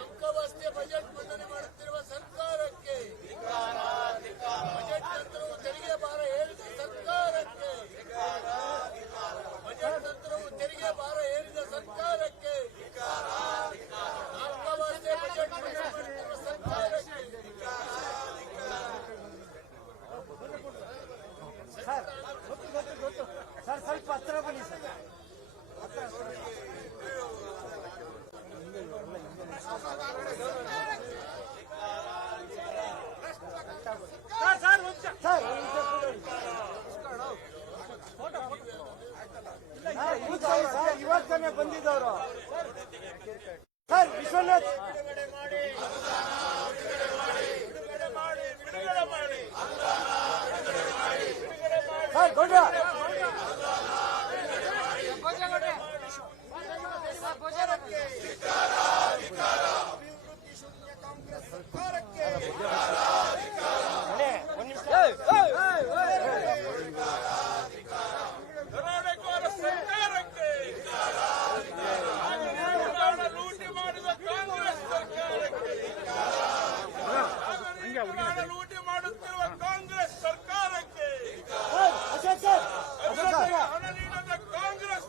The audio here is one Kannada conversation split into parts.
ಅಂಕವಾಸ್ತೆ ಬಜೆಟ್ ಮಂಡನೆ ಮಾಡುತ್ತಿರುವ ಸರ್ಕಾರಕ್ಕೆ, ಬಜೆಟ್ ನಂತರವೂ ತೆರಿಗೆ ಭಾರ ಏರಿದ ಸರ್ಕಾರಕ್ಕೆ, ಬಜೆಟ್ ನಂತರವೂ ತೆರಿಗೆ ಭಾರ ಏರಿದ ಸರ್ಕಾರಕ್ಕೆ, ಅಂಕವಾಸ್ತೆ ಬಜೆಟ್ ಮಂಡನೆ ಮಾಡುತ್ತಿರುವ ಸರ್ಕಾರಕ್ಕೆ. ಸರ್ ಸ್ವಲ್ಪ ಹತ್ರ ಬನ್ನಿ ಸರ್. ಸರ್ ಇವತ್ತನೇ ಬಂದಿದ್ದವರು ಸರ್ ವಿಶ್ವನಾಥ್ ಸರ್ ಗೌಡ ಲೂಟಿ ಮಾಡುತ್ತಿರುವ ಕಾಂಗ್ರೆಸ್ ಸರ್ಕಾರಕ್ಕೆ, ಹಣ ನೀಡದ ಕಾಂಗ್ರೆಸ್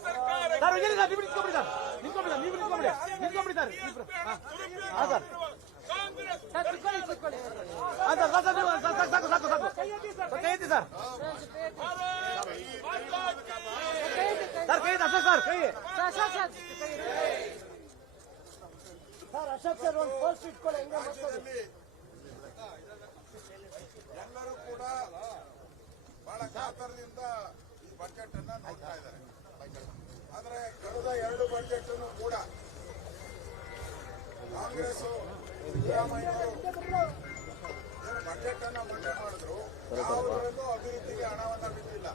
ಅಶೋಕ್ ಸರ್ ಒಂದು ಪೋಸ್ಟ್ ಇಟ್ಕೊಳ್ಳಿ. ಎಲ್ಲರೂ ಕೂಡ ಬಹಳ ಕಾತರದಿಂದ ಈ ಬಜೆಟ್ ಅನ್ನ ನೋಡ್ತಾ ಇದ್ದಾರೆ. ಆದ್ರೆ ಕಳೆದ 2 ಬಜೆಟ್ ಅನ್ನು ಕೂಡ ಕಾಂಗ್ರೆಸ್ ಸಿದ್ದರಾಮಯ್ಯವರು ಬಜೆಟ್ ಅನ್ನ ಮಂಡನೆ ಮಾಡಿದ್ರು. ಯಾವುದರಲ್ಲೂ ಅಭಿವೃದ್ಧಿಗೆ ಹಣವನ್ನ ಬಿಟ್ಟಿಲ್ಲ.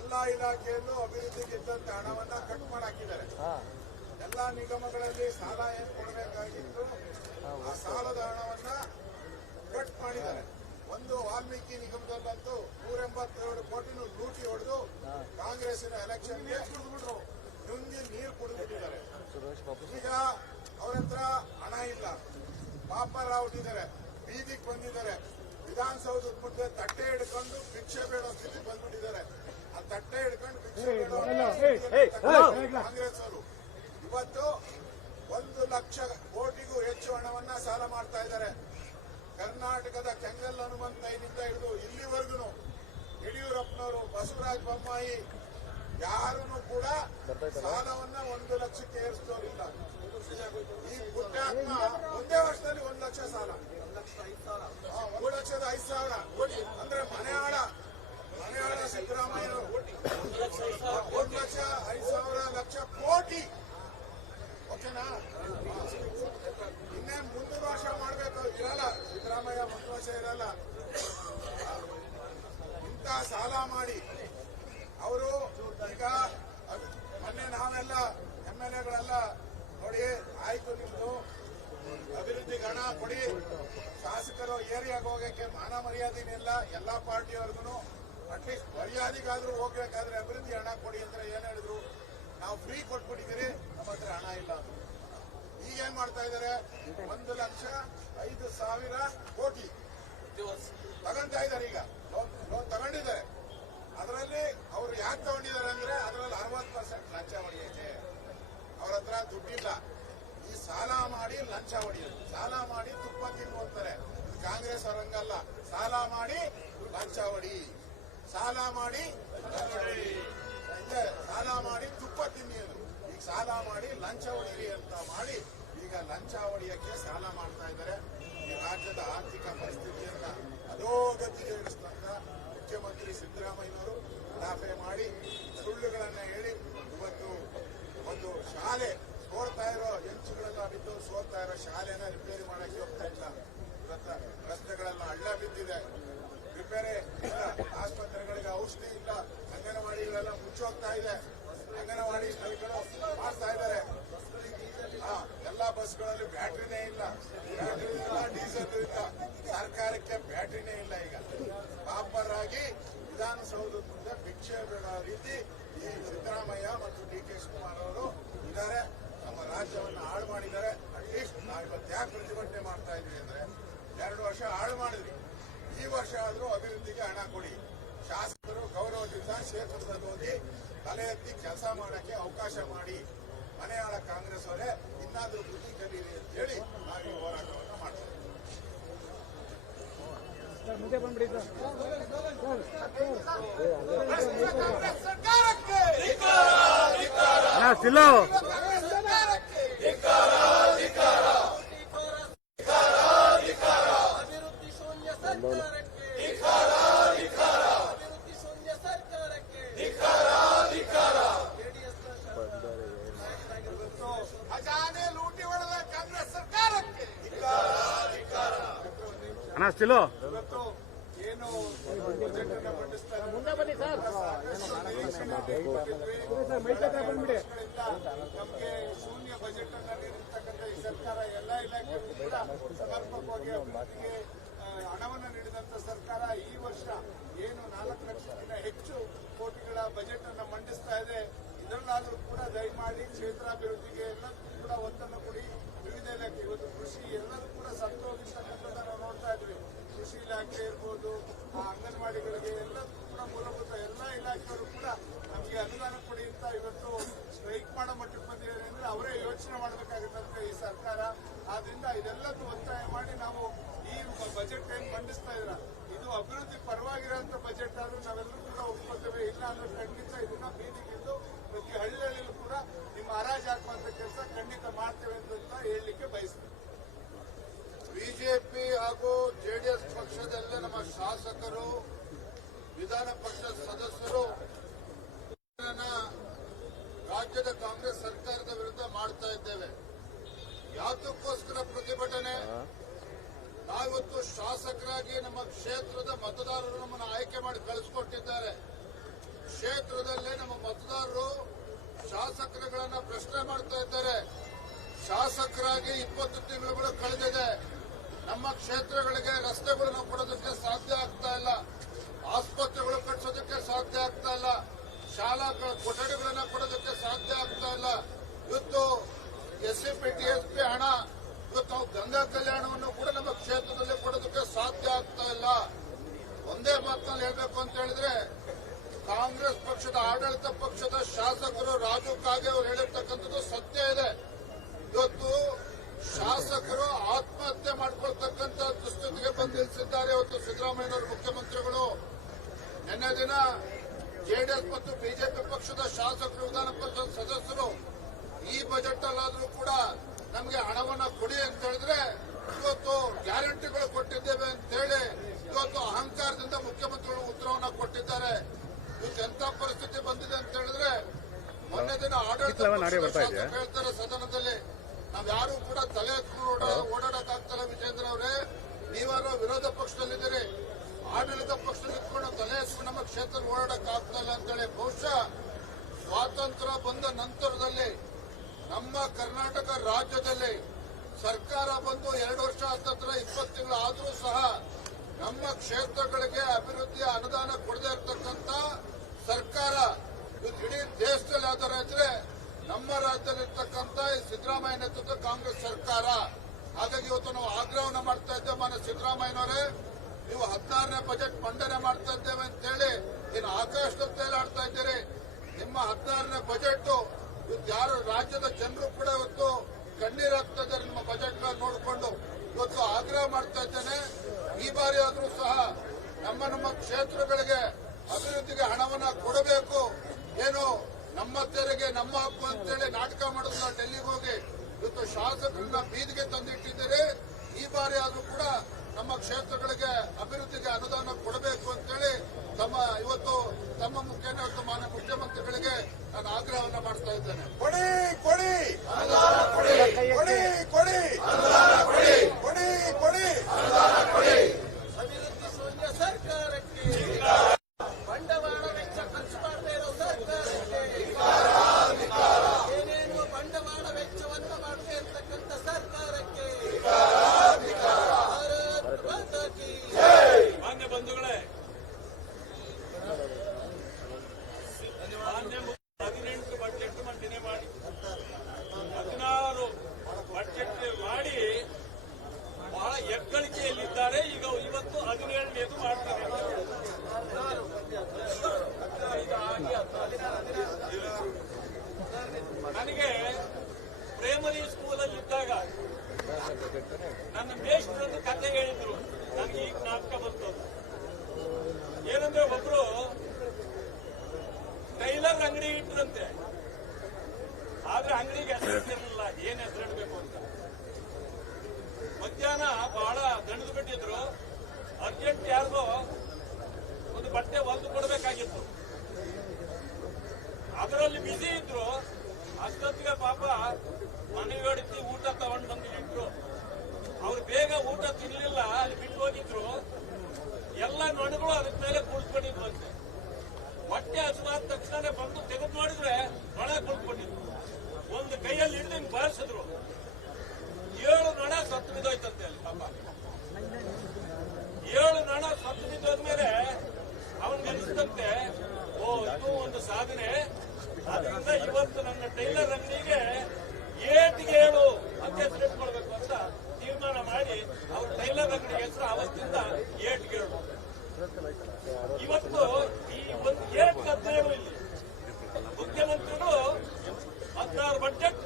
ಎಲ್ಲಾ ಇಲಾಖೆಯಲ್ಲೂ ಅಭಿವೃದ್ಧಿಗೆ ಇದ್ದಂತೆ ಹಣವನ್ನ ಕಟ್ ಮಾಡಾಕಿದ್ದಾರೆ. ಎಲ್ಲಾ ನಿಗಮಗಳಲ್ಲಿ ಸಾಲ ಏನ್ ಕೊಡಬೇಕಾಗಿತ್ತು ಆ ಸಾಲದ ಹಣವನ್ನ ಕಟ್ ಮಾಡಿದ್ದಾರೆ. ಒಂದು ವಾಲ್ಮೀಕಿ ನಿಗಮದಲ್ಲಂತೂ 187 ಕೋಟಿನೂ ಲೂಟಿ ಹೊಡೆದು ಕಾಂಗ್ರೆಸ್ಸಿನ ಎಲೆಕ್ಷನ್ಗೆ ನುಂಗಿ ನೀರು ಕುಡಿದ್ಬಿಟ್ಟಿದ್ದಾರೆ. ಈಗ ಅವ್ರ ಹತ್ರ ಹಣ ಇಲ್ಲ, ಪಾಪರ ಹುಟ್ಟಿದ್ದಾರೆ, ಬೀದಿಗೆ ಬಂದಿದ್ದಾರೆ. ವಿಧಾನಸೌಧದ ಮುಂದೆ ತಟ್ಟೆ ಹಿಡ್ಕೊಂಡು ಭಿಕ್ಷೆ ಬೇಡೋ ಸ್ಥಿತಿ ಬಂದ್ಬಿಟ್ಟಿದ್ದಾರೆ. ಆ ತಟ್ಟೆ ಹಿಡ್ಕೊಂಡು ಭಿಕ್ಷೆ ಬೇಡೋ ಕಾಂಗ್ರೆಸ್ ಅವರು ಇವತ್ತು 1 ಲಕ್ಷ ಕೋಟಿಗೂ ಹೆಚ್ಚು ಹಣವನ್ನ ಸಾಲ ಮಾಡ್ತಾ ಇದ್ದಾರೆ. ಕರ್ನಾಟಕದ ಕೆಂಗಲ್ ಹನುಮಂತಯ್ಯನಿಂದ ಹಿಡಿದು ಇಲ್ಲಿವರೆಗೂ ಯಡಿಯೂರಪ್ಪನವರು, ಬಸವರಾಜ ಬೊಮ್ಮಾಯಿ ಯಾರೂ ಕೂಡ ಸಾಲವನ್ನ 1 ಲಕ್ಷಕ್ಕೆ ಏರಿಸಿದವರಿಲ್ಲ. ಈ ಪುಣ್ಯಾತ್ಮ ಒಂದೇ ವರ್ಷದಲ್ಲಿ 1 ಲಕ್ಷ ಸಾಲ, 1,05,000 ಅಂದ್ರೆ ಮನೆಯಾಳ ಸಿದ್ದರಾಮಯ್ಯನವರು 1,05,000 ಕೋಟಿ. ಓಕೆನಾ? ಇನ್ನೇ ಮುಂದಿನ ವರ್ಷ ಮಾಡಬೇಕು, ಇರಲ್ಲ ಸಿದ್ದರಾಮಯ್ಯ, ಮುಂದಿನ ವರ್ಷ ಇರಲ್ಲ. ಇಂಥ ಸಾಲ ಮಾಡಿ ಅವರು ಈಗ ಮೊನ್ನೆ ನಾವೆಲ್ಲ MLAಗಳೆಲ್ಲ ನೋಡಿ ಆಯ್ತು ನಿಮ್ದು ಅಭಿವೃದ್ಧಿಗೆ ಹಣ ಕೊಡಿ, ಶಾಸಕರು ಏರಿಯಾಗ ಹೋಗಕ್ಕೆ ಮಾನ ಮರ್ಯಾದೆನಿಲ್ಲ. ಎಲ್ಲಾ ಪಾರ್ಟಿಯವ್ರಿಗೂ ಅಟ್ಲೀಸ್ಟ್ ಮರ್ಯಾದೆಗಾದ್ರೂ ಹೋಗ್ಬೇಕಾದ್ರೆ ಅಭಿವೃದ್ಧಿ ಹಣ ಕೊಡಿ ಅಂದ್ರೆ ಏನ್ ಹೇಳಿದ್ರು, ನಾವು ಫ್ರೀ ಕೊಟ್ಬಿಟ್ಟಿದ್ದೀರಿ, ನಮ್ಮ ಹತ್ರ ಹಣ ಇಲ್ಲ. ಈಗೇನ್ ಮಾಡ್ತಾ ಇದ್ದಾರೆ, 1,05,000 ಕೋಟಿ ತಗೊಂತಾ ಇದ್ದಾರೆ. ಈಗ ಲೋನ್ ತಗೊಂಡಿದ್ದಾರೆ. ಅದರಲ್ಲಿ ಅವರು ಯಾಕೆ ತಗೊಂಡಿದ್ದಾರೆ ಅಂದ್ರೆ ಅದರಲ್ಲಿ 60% ಲಂಚ ಹೊಡೆಯೈತೆ. ಅವ್ರ ಹತ್ರ ದುಡ್ಡಿಲ್ಲ. ಈ ಸಾಲ ಮಾಡಿ ಲಂಚ ಹೊಡೆಯೋದು, ಸಾಲ ಮಾಡಿ ತುಪ್ಪ ತಿನ್ನುವಂತಾರೆ. ಕಾಂಗ್ರೆಸ್ ಅವರಂಗಲ್ಲ, ಸಾಲ ಮಾಡಿ ಲಂಚ ಹೊಡಿ, ಸಾಲ ಮಾಡಿ ಸಾಲ ಮಾಡಿ ತುಪ್ಪ ತಿನ್ನಿಯೋದು. ಈಗ ಸಾಲ ಮಾಡಿ ಲಂಚ ಹೊಡೀರಿ ಅಂತ ಮಾಡಿ ಈಗ ಲಂಚ ಹೊಡೆಯಕ್ಕೆ ಸಾಲ ಮಾಡ್ತಾ ಇದ್ದಾರೆ. ಈ ರಾಜ್ಯದ ಆರ್ಥಿಕ ಪರಿಸ್ಥಿತಿಯನ್ನ ಅಧೋಗತಿಗೆ ಇಳಿಸಿದಂತ ಮುಖ್ಯಮಂತ್ರಿ ಸಿದ್ದರಾಮಯ್ಯನವರು ದಾಖಲೆ ಮಾಡಿ ಸುಳ್ಳುಗಳನ್ನ ಹೇಳಿ ಇವತ್ತು ಒಂದು ಶಾಲೆ ಸೋರ್ತಾ ಇರೋ ಹೆಂಚುಗಳೆಲ್ಲ ಬಿದ್ದು ಸೋರ್ತಾ ಇರೋ ಶಾಲೆನ ರಿಪೇರಿ ಮಾಡಕ್ಕೆ ಹೋಗ್ತಾ ಇಲ್ಲ. ರಸ್ತೆಗಳೆಲ್ಲ ಹಳ್ಳ ಬಿದ್ದಿದೆ, ರಿಪೇರಿ ಇಲ್ಲ, ಆಸ್ಪತ್ರೆಗಳಿಗೆ ಔಷಧಿ ಇಲ್ಲ, ಅಂಗನವಾಡಿಗಳೆಲ್ಲ ಮುಚ್ಚೋಗ್ತಾ ಇದೆ. ಅಂಗನವಾಡಿ ಸ್ಥಳಗಳು ಮಾಡ್ತಾ ಇದ್ದಾರೆ. ಎಲ್ಲಾ ಬಸ್ಗಳಲ್ಲಿ ಬ್ಯಾಟ್ರಿನೇ ಇಲ್ಲ, ಡೀಸೆಲ್ ಇಲ್ಲ, ಸರ್ಕಾರಕ್ಕೆ ಬ್ಯಾಟ್ರಿನೇ ಇಲ್ಲ. ಈಗ ಪಾಪರಾಗಿ ವಿಧಾನಸೌಧದ ಮುಂದೆ ಭಿಕ್ಷೆ ಬೇಡೋ ರೀತಿ ಈ ಸಿದ್ದರಾಮಯ್ಯ ಮತ್ತು DK ಶಿವಕುಮಾರ್ ಅವರು ಇದ್ದಾರೆ. ವರ್ಷ ಆದ್ರೂ ಅಭಿವೃದ್ಧಿಗೆ ಹಣ ಕೊಡಿ. ಶಾಸಕರು ಗೌರವದಿಂದ ಕ್ಷೇತ್ರದಲ್ಲಿ ಹೋಗಿ ತಲೆ ಎತ್ತಿ ಕೆಲಸ ಮಾಡಕ್ಕೆ ಅವಕಾಶ ಮಾಡಿ. ಮನೆಯಾಳ ಕಾಂಗ್ರೆಸ್ ಅವರೇ ಇನ್ನಾದ್ರೂ ಬುದ್ಧಿ ಕಲೀರಿ ಅಂತ ಹೇಳಿ ನಾವು ಈ ಹೋರಾಟವನ್ನು ಮಾಡ್ತೇವೆ. ಮುಂದೆ ಬಂದ್ಬಿಡಿ ಸರ್. ಕಾಂಗ್ರೆಸ್ ಸರ್ಕಾರಕ್ಕೆ ಸಿಲ್ಲೋ ಅಭಿವೃದ್ಧಿ ಶೂನ್ಯ ಸರ್ಕಾರಕ್ಕೆ ಅಭಿವೃದ್ಧಿ ಶೂನ್ಯ ಸರ್ಕಾರಕ್ಕೆ ಖಜಾನೆ ಲೂಟಿ ಹೊಡೆದ ಕಾಂಗ್ರೆಸ್ ಸರ್ಕಾರಕ್ಕೆ ಸಿಲ್ಲೋ ಇವತ್ತು ಏನು ಬಜೆಟ್ ಅನ್ನು ಮಂಡಿಸ್ತಾ ಮುಂದೆ ಬನ್ನಿ ಸರ್. ಬಂದ್ಬಿಡಿ. ನಮಗೆ ಶೂನ್ಯ ಬಜೆಟ್ ಅನ್ನ ನೀಡಿರ್ತಕ್ಕಂಥ ಈ ಸರ್ಕಾರ ಎಲ್ಲ ಇಲಾಖೆಗೂ ಕೂಡ ಸಮರ್ಪಕವಾಗಿ ಅಭಿವೃದ್ಧಿಗೆ ಹಣವನ್ನು ನೀಡಿದಂತ ಸರ್ಕಾರ ಈ ವರ್ಷ ಏನು 4 ಲಕ್ಷಕ್ಕಿಂತ ಹೆಚ್ಚು ಕೋಟಿಗಳ ಬಜೆಟ್ ಅನ್ನು ಮಂಡಿಸ್ತಾ ಇದೆ. ಇದರಲ್ಲಾದರೂ ಕೂಡ ದಯಮಾಡಿ ಕ್ಷೇತ್ರಾಭಿವೃದ್ಧಿಗೆ ಎಲ್ಲದಕ್ಕೂ ಕೂಡ ಒತ್ತನ್ನು ಕೊಡಿ. ವಿವಿಧ ಇಲಾಖೆ ಇವತ್ತು ಕೃಷಿ ಎಲ್ಲರೂ ಕೂಡ ಸತ್ತೋಗಿರ್ತಕ್ಕಂಥದ್ದನ್ನು ನಾವು ನೋಡ್ತಾ ಇದ್ವಿ. ಕೃಷಿ ಇಲಾಖೆ ಇರ್ಬೋದು, ಅಂಗನವಾಡಿಗಳಿಗೆ ಎಲ್ಲದಕ್ಕೂ ಕೂಡ ಮೂಲಭೂತ ಎಲ್ಲ ಇಲಾಖೆಯವರು ಕೂಡ ನಮಗೆ ಅನುದಾನ ಕೊಡಿ ಅಂತ ಇವತ್ತು ಸ್ಟ್ರೈಕ್ ಮಾಡೋ ಮಟ್ಟಕ್ಕೆ ಬಂದಿದ್ದಾರೆ ಅಂದ್ರೆ ಅವರೇ ಯೋಚನೆ ಮಾಡಬೇಕಾಗುತ್ತೆ ಈ ಸರ್ಕಾರ. ಆದ್ರಿಂದ ಇದೆಲ್ಲದೂ ಒತ್ತಾಯ ಮಾಡಿ ನಾವು ಈ ಬಜೆಟ್ ಏನ್ ಮಂಡಿಸ್ತಾ ಇದ್ರ ಇದು ಅಭಿವೃದ್ಧಿ ಪರವಾಗಿರುವಂತ ಬಜೆಟ್ ಆದ್ರೂ ನಾವೆಲ್ಲರೂ ಕೂಡ ಒಪ್ಕೊಳ್ತೇವೆ. ಇಲ್ಲ ಅಂದ್ರೆ ಖಂಡಿತ ಇದನ್ನ ಬೀದಿಗಿದ್ದು ಪ್ರತಿ ಹಳ್ಳಿಯಲ್ಲೂ ಕೂಡ ನಿಮ್ಮ ಹರಾಜು ಹಾಕುವಂತ ಕೆಲಸ ಖಂಡಿತ ಮಾಡ್ತೇವೆ ಅಂತ ಹೇಳಲಿಕ್ಕೆ ಬಯಸ್ತೇವೆ. ಬಿಜೆಪಿ ಹಾಗೂ ಜೆಡಿಎಸ್ ಪಕ್ಷದಲ್ಲ ನಮ್ಮ ಶಾಸಕರು, ವಿಧಾನ ಪರಿಷತ್ ಸದಸ್ಯರು ರಾಜ್ಯದ ಕಾಂಗ್ರೆಸ್ ಸರ್ಕಾರದ ವಿರುದ್ಧ ಮಾಡ್ತಾ ಇದ್ದೇವೆ. ಯಾತಕ್ಕೋಸ್ಕರ ಪ್ರತಿಭಟನೆ? ನಾವಿವತ್ತು ಶಾಸಕರಾಗಿ ನಮ್ಮ ಕ್ಷೇತ್ರದ ಮತದಾರರು ನಮ್ಮನ್ನು ಆಯ್ಕೆ ಮಾಡಿ ಕಳಿಸಿಕೊಟ್ಟಿದ್ದಾರೆ. ಕ್ಷೇತ್ರದಲ್ಲೇ ನಮ್ಮ ಮತದಾರರು ಶಾಸಕರುಗಳನ್ನ ಪ್ರಶ್ನೆ ಮಾಡ್ತಾ ಇದ್ದಾರೆ. ಶಾಸಕರಾಗಿ 20 ತಿಂಗಳುಗಳು ಕಳೆದಿದೆ. ನಮ್ಮ ಕ್ಷೇತ್ರಗಳಿಗೆ ರಸ್ತೆಗಳನ್ನು ಕೊಡೋದಕ್ಕೆ ಸಾಧ್ಯ ಆಗ್ತಾ ಇಲ್ಲ, ಆಸ್ಪತ್ರೆಗಳು ಕಟ್ಟಿಸೋದಕ್ಕೆ ಸಾಧ್ಯ ಆಗ್ತಾ ಇಲ್ಲ, ಶಾಲಾ ಕೊಠಡಿಗಳನ್ನ ಕೊಡೋದಕ್ಕೆ ಸಾಧ್ಯ ಆಗ್ತಾ ಇಲ್ಲ. ಇವತ್ತು ಎಸ್ಸಿಪಿ ಟಿಎಸ್ಪಿ ಹಣ, ಇವತ್ತು ನಾವು ಗಂಗಾ ಕಲ್ಯಾಣವನ್ನು ಕೂಡ ನಮ್ಮ ಕ್ಷೇತ್ರದಲ್ಲಿ ಕೊಡೋದಕ್ಕೆ ಸಾಧ್ಯ ಆಗ್ತಾ ಇಲ್ಲ. ಒಂದೇ ಮಾತಿನಲ್ಲಿ ಹೇಳಬೇಕು ಅಂತ ಹೇಳಿದ್ರೆ, ಕಾಂಗ್ರೆಸ್ ಪಕ್ಷದ ಆಡಳಿತ ಪಕ್ಷದ ಶಾಸಕರು ರಾಜು ಕಾಗೆ ಅವರು ಹೇಳಿರ್ತಕ್ಕಂಥದ್ದು ಸತ್ಯ ಇದೆ. ಇವತ್ತು ಶಾಸಕರು ಆತ್ಮಹತ್ಯೆ ಮಾಡಿಕೊಳ್ತಕ್ಕಂಥ ದುಸ್ಥಿತಿಗೆ ಬಂದು ನಿಲ್ಲಿಸಿದ್ದಾರೆ. ಇವತ್ತು ಸಿದ್ದರಾಮಯ್ಯನವರು ಮುಖ್ಯಮಂತ್ರಿಗಳು. ನಿನ್ನೆ ದಿನ ಜೆಡಿಎಸ್ ಮತ್ತು ಬಿಜೆಪಿ ಪಕ್ಷದ ಶಾಸಕರು, ವಿಧಾನ ಪರಿಷತ್ ಸದಸ್ಯರು ಈ ಬಜೆಟ್ ಅಲ್ಲಾದ್ರೂ ಕೂಡ ನಮಗೆ ಹಣವನ್ನ ಕೊಡಿ ಅಂತ ಹೇಳಿದ್ರೆ, ಇವತ್ತು ಗ್ಯಾರಂಟಿಗಳು ಕೊಟ್ಟಿದ್ದೇವೆ ಅಂತ ಹೇಳಿ ಇವತ್ತು ಅಹಂಕಾರದಿಂದ ಮುಖ್ಯಮಂತ್ರಿಗಳು ಉತ್ತರವನ್ನ ಕೊಟ್ಟಿದ್ದಾರೆ. ಇವತ್ತು ಎಂತ ಪರಿಸ್ಥಿತಿ ಬಂದಿದೆ ಅಂತ ಹೇಳಿದ್ರೆ, ಮೊನ್ನೆ ದಿನ ಆಡಳಿತ ಹೇಳ್ತಾರೆ ಸದನದಲ್ಲಿ, ನಾವ್ಯಾರು ಕೂಡ ತಲೆ ಎತ್ಕೊಂಡು ಓಡಾಡಕ್ಕಾಗ್ತಲ್ಲ. ವಿಜೇಂದ್ರ ಅವರೇ, ನೀವಾರು ವಿರೋಧ ಪಕ್ಷದಲ್ಲಿದ್ದೀರಿ, ಆಡಳಿತ ಪಕ್ಷದಲ್ಲಿ ಇಟ್ಕೊಂಡು ತಲೆ ಎತ್ಕೊಂಡು ನಮ್ಮ ಕ್ಷೇತ್ರ ಓಡಾಡಕ್ಕಾಗ್ತಾ ಇಲ್ಲ ಅಂತೇಳಿ. ಬಹುಶಃ ಸ್ವಾತಂತ್ರ್ಯ ಬಂದ ನಂತರದಲ್ಲಿ ನಮ್ಮ ಕರ್ನಾಟಕ ರಾಜ್ಯದಲ್ಲಿ ಸರ್ಕಾರ ಬಂದು 2 ವರ್ಷ ಹತ್ತತ್ರ 20 ತಿಂಗಳು ಆದರೂ ಸಹ ನಮ್ಮ ಕ್ಷೇತ್ರಗಳಿಗೆ ಅಭಿವೃದ್ಧಿಯ ಅನುದಾನ ಕೊಡದೇ ಇರತಕ್ಕಂತ ಸರ್ಕಾರ ಇಡೀ ದೇಶದಲ್ಲಿ ಯಾವ್ದಾರ ಇದ್ರೆ ನಮ್ಮ ರಾಜ್ಯದಲ್ಲಿರ್ತಕ್ಕಂಥ ಸಿದ್ದರಾಮಯ್ಯ ನೇತೃತ್ವದ ಕಾಂಗ್ರೆಸ್ ಸರ್ಕಾರ. ಹಾಗಾಗಿ ಇವತ್ತು ನಾವು ಆಗ್ರಹವನ್ನು ಮಾಡ್ತಾ ಇದ್ದೇವೆ, ಮಾನ್ಯ ಸಿದ್ದರಾಮಯ್ಯನವರೇ, ನೀವು 16ನೇ ಬಜೆಟ್ ಮಂಡನೆ ಮಾಡ್ತಾ ಇದ್ದೇವೆ ಅಂತ ಹೇಳಿ ಇನ್ನು ಆಕಾಶದಲ್ಲಿ ಆಡ್ತಾ ಇದ್ದೀರಿ. ನಿಮ್ಮ 16ನೇ ಬಜೆಟ್ ಇವತ್ತು ಯಾರು ರಾಜ್ಯದ ಜನರು ಕೂಡ ಇವತ್ತು ಕಣ್ಣೀರಾಗ್ತಾ ಇದ್ದಾರೆ ನಿಮ್ಮ ಬಜೆಟ್ ನೋಡಿಕೊಂಡು. ಇವತ್ತು ಆಗ್ರಹ ಮಾಡ್ತಾ ಇದ್ದೇನೆ, ಈ ಬಾರಿ ಆದರೂ ಸಹ ನಮ್ಮ ಕ್ಷೇತ್ರಗಳಿಗೆ ಅಭಿವೃದ್ಧಿಗೆ ಹಣವನ್ನ ಕೊಡಬೇಕು. ಏನು ನಮ್ಮ ತೆರಿಗೆ ನಮ್ಮ ಹಕ್ಕು ಅಂತೇಳಿ ನಾಟಕ ಮಾಡೋದನ್ನ ಡೆಲ್ಲಿಗೆ ಹೋಗಿ ಇವತ್ತು ಶಾಸಕರನ್ನ ಬೀದಿಗೆ ತಂದಿಟ್ಟಿದ್ದೀರಿ. ಈ ಬಾರಿ ಆದ್ರೂ ಕೂಡ ನಮ್ಮ ಕ್ಷೇತ್ರಗಳಿಗೆ ಅಭಿವೃದ್ಧಿಗೆ ಅನುದಾನ ಕೊಡಬೇಕು ಅಂತೇಳಿ ಇವತ್ತು ತಮ್ಮ ಮುಖ್ಯನೇ ಮಾನ್ಯ ಮುಖ್ಯಮಂತ್ರಿಗಳಿಗೆ ನಾನು ಆಗ್ರಹವನ್ನ ಮಾಡ್ತಾ ಇದ್ದೇನೆ. ಕೊಡಿ ಕೊಡಿ ಕೊಡಿ ಕೊಡಿ ಕೊಡಿ ಕೊಡಿ ಅಭಿವೃದ್ಧಿ ಶೂನ್ಯ ಸರ್ಕಾರಕ್ಕೆ, ಬಂಡವಾಳ ವೆಚ್ಚ ಖರ್ಚು ಮಾಡದೇ ಇರೋ ಸರ್ಕಾರಕ್ಕೆ, ಏನೇನು ಬಂಡವಾಳ ವೆಚ್ಚವನ್ನು ಮಾಡದೇ ಇರತಕ್ಕಂಥ ಸರ್ಕಾರಕ್ಕೆ ಭಾರತ್ ಮಾತಾ ಕೀ ಜೈ. ಮಾನ್ಯ ಬಂಧುಗಳೇ, ಮಾನ್ಯ 18 ಬಜೆಟ್ ಮಂಡನೆ ಮಾಡಿ 16 ಬಜೆಟ್ ಏನಂದ್ರೆ ಒಬ್ರು ಟೈಲರ್ ಅಂಗಡಿ ಇಟ್ರಂತೆ, ಆದ್ರೆ ಅಂಗಡಿಗೆ ಹೆಸರಿಟ್ಟಿರಲಿಲ್ಲ, ಏನ್ ಹೆಸರಿಡಬೇಕು ಅಂತ. ಮಧ್ಯಾಹ್ನ ಬಹಳ ದಣಿದು ಬಿಟ್ಟಿದ್ರು, ಅರ್ಜೆಂಟ್ ಯಾರಿಗೋ ಒಂದು ಬಟ್ಟೆ ಹೊಲಿದು ಕೊಡಬೇಕಾಗಿತ್ತು. ಅದರಲ್ಲಿ ಬಿಸಿ ಇದ್ರು. ಅಷ್ಟೊತ್ತಿಗೆ ಪಾಪ ಮನೆಗೆ ಹೊಡಿಸಿ ಊಟ ತಗೊಂಡು ಬಂದು ಇಟ್ರು. ಅವ್ರು ಬೇಗ ಊಟ ತಿನ್ಲಿಲ್ಲ, ಅಲ್ಲಿ ಬಿಟ್ಟು ಹೋಗಿದ್ರು. ಎಲ್ಲ ನೊಣಗಳು ಅದಕ್ಕೆ ಮೇಲೆ ಕುಳಿಸ್ಕೊಂಡಿದ್ವಂತೆ. ಹೊಟ್ಟೆ ಹಸುವಾದ ತಕ್ಷಣ ಬಂದು ತೆಗೆದು ನೋಡಿದ್ರೆ ನೊಣ ಕುಳಿಸ್ಕೊಂಡಿದ್ರು. ಒಂದು ಕೈಯಲ್ಲಿ ಹಿಡಿದು ಹಿಂಗ್ ಬಾರಿಸಿದ್ರು. 7 ನೊಣ ಸತ್ತು ಬಿದ್ದೋಯ್ತಂತೆ ಅಲ್ಲಿ ಪಾಪ. 7 ನೊಣ ಸತ್ತು ಬಿದ್ದೋದ್ಮೇಲೆ ಅವನ್ಗೆ ಅನಿಸ್ತಂತೆ, ಓ ಇದು ಒಂದು ಸಾಧನೆ. ಅದರಿಂದ ಇವತ್ತು ನನ್ನ ಟೈಲರ್ ಅಂಗಡಿಗೆ 7 ಅಂತ ಹೆಸರಿಟ್ಕೊಳ್ಬೇಕು ಅಂತ ತೀರ್ಮಾನ ಮಾಡಿ ಅವ್ರ ಟೈಲರ್ ಅಂಗಡಿ ಹೆಸರು ಅವತ್ತಿಂದ 7 ಇವತ್ತು ಈ ಒಂದು 17 ಇಲ್ಲಿ ಮುಖ್ಯಮಂತ್ರಿಗಳು 16 ಬಜೆಟ್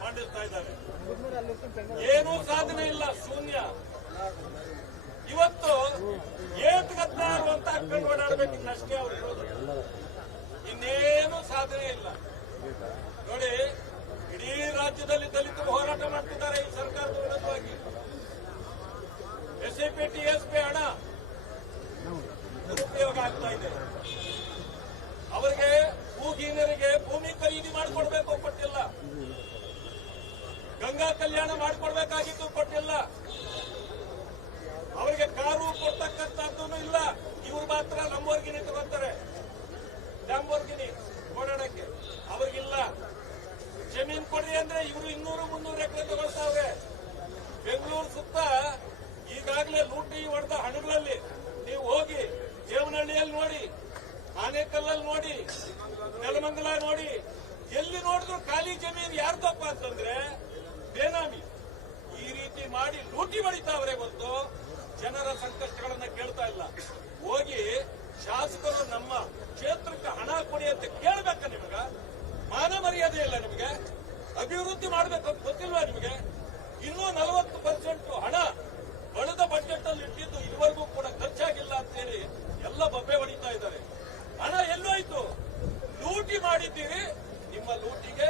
ಮಂಡಿಸ್ತಾ ಇದ್ದಾರೆ. ಏನೂ ಸಾಧನೆ ಇಲ್ಲ, ಶೂನ್ಯ. ಇವತ್ತು 16 ಅಂತ ಹಾಕೊಂಡು ಓಡಾಡಬೇಕು ಅಷ್ಟೇ ಅವ್ರು ಇರೋದು, ಇನ್ನೇನು ಸಾಧನೆ ಇಲ್ಲ. ನೋಡಿ, ಇಡೀ ರಾಜ್ಯದಲ್ಲಿ ದಲಿತರು ಹೋರಾಟ ಮಾಡ್ತಿದ್ದಾರೆ ಈ ಸರ್ಕಾರದ ವಿರುದ್ಧವಾಗಿ. ಎಸ್ಎಪಿ ಟಿಎಸ್ಪಿ ಹಣ ದುರುಪಯೋಗ ಆಗ್ತಾ ಇದೆ. ಅವರಿಗೆ ಭೂಹೀನರಿಗೆ ಭೂಮಿ ಖರೀದಿ ಮಾಡಿಕೊಡ್ಬೇಕು, ಕೊಟ್ಟಿಲ್ಲ. ಗಂಗಾ ಕಲ್ಯಾಣ ಮಾಡಿಕೊಡ್ಬೇಕಾಗಿತ್ತು, ಕೊಟ್ಟಿಲ್ಲ. ಅವರಿಗೆ ಕಾರು ಕೊಡ್ತಕ್ಕಂಥದ್ದು ಇಲ್ಲ. ಇವ್ರು ಮಾತ್ರ ಲಂಬೋರ್ಗಿನಿ ತಗೋತಾರೆ, ಲ್ಯಾಂಬೋರ್ಗಿನಿ ಓಡಾಡಕ್ಕೆ. ಅವ್ರಿಗಿಲ್ಲ. ಜಮೀನ್ ಕೊಡ್ರಿ ಅಂದ್ರೆ ಇವರು 200-300 ಎಕರೆ ತಗೊಳ್ತಾವ್ರೆ. ಬೆಂಗಳೂರು ಸುತ್ತ ಈಗಾಗಲೇ ಲೂಟಿ ಹೊಡೆದ ಹಣಗಳಲ್ಲಿ ನೀವು ಹೋಗಿ ದೇವನಹಳ್ಳಿಯಲ್ಲಿ ನೋಡಿ, ಆನೇಕಲ್ಲಲ್ಲಿ ನೋಡಿ, ನೆಲಮಂಗಲ ನೋಡಿ, ಎಲ್ಲಿ ನೋಡಿದ್ರು ಖಾಲಿ ಜಮೀನು ಯಾರ್ದಪ್ಪ ಅಂತಂದ್ರೆ ಬೇನಾಮಿ. ಈ ರೀತಿ ಮಾಡಿ ಲೂಟಿ ಹೊಡಿತಾವ್ರೆ ಹೊತ್ತು ಜನರ ಸಂಕಷ್ಟಗಳನ್ನ ಕೇಳ್ತಾ ಇಲ್ಲ. ಹೋಗಿ ಶಾಸಕರು ನಮ್ಮ ಕ್ಷೇತ್ರಕ್ಕೆ ಹಣ ಕೊಡಿ ಅಂತ ಕೇಳಬೇಕ? ನಿಮಗ ಮಾನ ಮರ್ಯಾದೆ ಇಲ್ಲ? ನಿಮಗೆ ಅಭಿವೃದ್ಧಿ ಮಾಡಬೇಕು ಅಂತ ಗೊತ್ತಿಲ್ವಾ ನಿಮಗೆ? ಇನ್ನೂ 40% ಹಣ ಬಡದ ಬಜೆಟ್ ಅಲ್ಲಿ ಇಟ್ಟಿದ್ದು ಇದುವರೆಗೂ ಕೂಡ ಖರ್ಚಾಗಿಲ್ಲ ಅಂತೇಳಿ ಎಲ್ಲ ಬಬ್ಬೆ ಹೊಡಿತಾ ಇದ್ದಾರೆ. ಹಣ ಎಲ್ಲೋಯ್ತು? ಲೂಟಿ ಮಾಡಿದ್ದೀರಿ. ನಿಮ್ಮ ಲೂಟಿಗೆ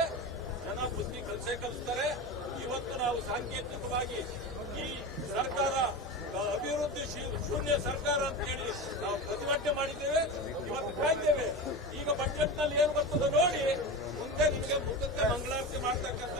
ಜನ ಬುದ್ಧಿ ಕಲಿಸ್ತಾರೆ. ಇವತ್ತು ನಾವು ಸಾಂಕೇತಿಕವಾಗಿ ಈ ಸರ್ಕಾರ ಅಭಿವೃದ್ಧಿ ಶೂನ್ಯ ಸರ್ಕಾರ ಅಂತ ಹೇಳಿ ನಾವು ಪ್ರತಿಭಟನೆ ಮಾಡಿದ್ದೇವೆ. ಇವತ್ತು ಕಾಯ್ದೇವೆ. ಈಗ ಬಜೆಟ್ ನಲ್ಲಿ ಏನು ಬರ್ತದೆ ನೋಡಿ, ಮುಂದೆ ನಿಮಗೆ ಮುಖಕ್ಕೆ ಮಂಗಳಾರತಿ ಮಾಡ್ತಕ್ಕಂಥ